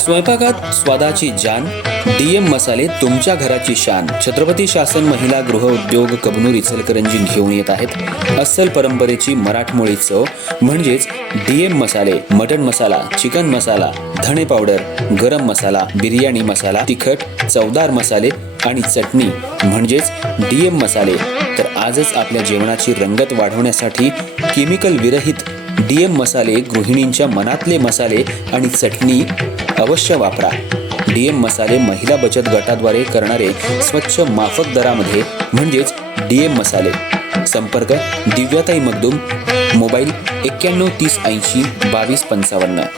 स्वयंपाकात स्वादाची जान, डीएम मसाले तुमच्या घराची शान. छत्रपती शासन महिला गृह उद्योग कबनूर इचलकरंजी घेऊन येत आहेत अस्सल परंपरेची मराठमोळी चव म्हणजेच डीएम मसाले. मटन मसाला, चिकन मसाला, धणे पावडर, गरम मसाला, बिर्याणी मसाला, तिखट चवदार मसाले आणि चटणी म्हणजेच डीएम मसाले. तर आजच आपल्या जेवणाची रंगत वाढवण्यासाठी केमिकल विरहित डीएम मसाले, गृहिणींच्या मनातले मसाले आणि चटणी अवश्य वापरा. डीएम मसाले महिला बचत गटाद्वारे करणारे स्वच्छ माफक दरामध्ये म्हणजेच डीएम मसाले. संपर्क दिव्याताई मगदूम, मोबाईल 91 30 80 22 55.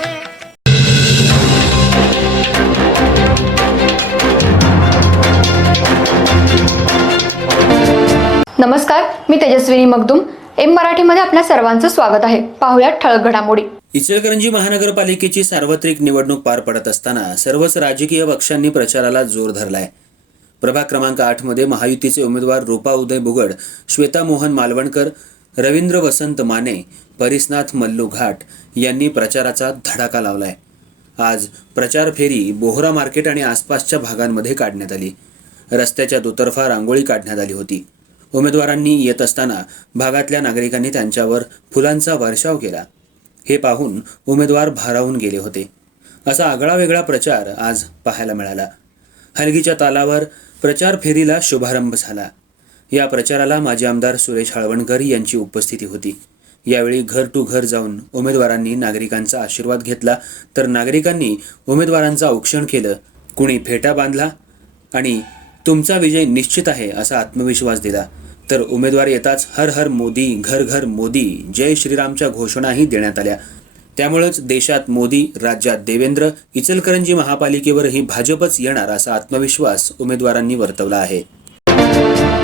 नमस्कार, मी तेजस्विनी मगदूम. एम मराठीमध्ये आपल्या सर्वांचं स्वागत आहे. पाहुयात ठळक घडामोडी. इचलकरंजी महानगरपालिकेची सार्वत्रिक निवडणूक पार पडत असताना सर्वच राजकीय पक्षांनी प्रचाराला जोर धरलाय. प्रभाग क्रमांक 8 मध्ये महायुतीचे उमेदवार रूपा उदय बुगड, श्वेता मोहन मालवणकर, रवींद्र वसंत माने, परिसनाथ मल्लू घाट यांनी प्रचाराचा धडाका लावलाय. आज प्रचार फेरी बोहरा मार्केट आणि आसपासच्या भागांमध्ये काढण्यात आली. रस्त्याच्या दुतर्फा रांगोळी काढण्यात आली होती. उमेदवारांनी येत असताना भागातल्या नागरिकांनी त्यांच्यावर फुलांचा वर्षाव केला. हे पाहून उमेदवार भारावून गेले होते. असा आगळावेगळा प्रचार आज पाहायला मिळाला. हलगीच्या तालावर प्रचार फेरीला शुभारंभ झाला. या प्रचाराला माजी आमदार सुरेश हळवणकर यांची उपस्थिती होती. यावेळी घर टू घर जाऊन उमेदवारांनी नागरिकांचा आशीर्वाद घेतला, तर नागरिकांनी उमेदवारांचं औक्षण केलं. कुणी फेटा बांधला आणि तुमचा विजय निश्चित आहे असा आत्मविश्वास दिला. तर उमेदवार येताच हर हर मोदी, घर घर मोदी, जय श्रीरामच्या घोषणाही देण्यात आल्या. त्यामुळेच देशात मोदी, राज्यात देवेंद्र, इचलकरंजी महापालिकेवरही भाजपच येणार असा आत्मविश्वास उमेदवारांनी वर्तवला आहे.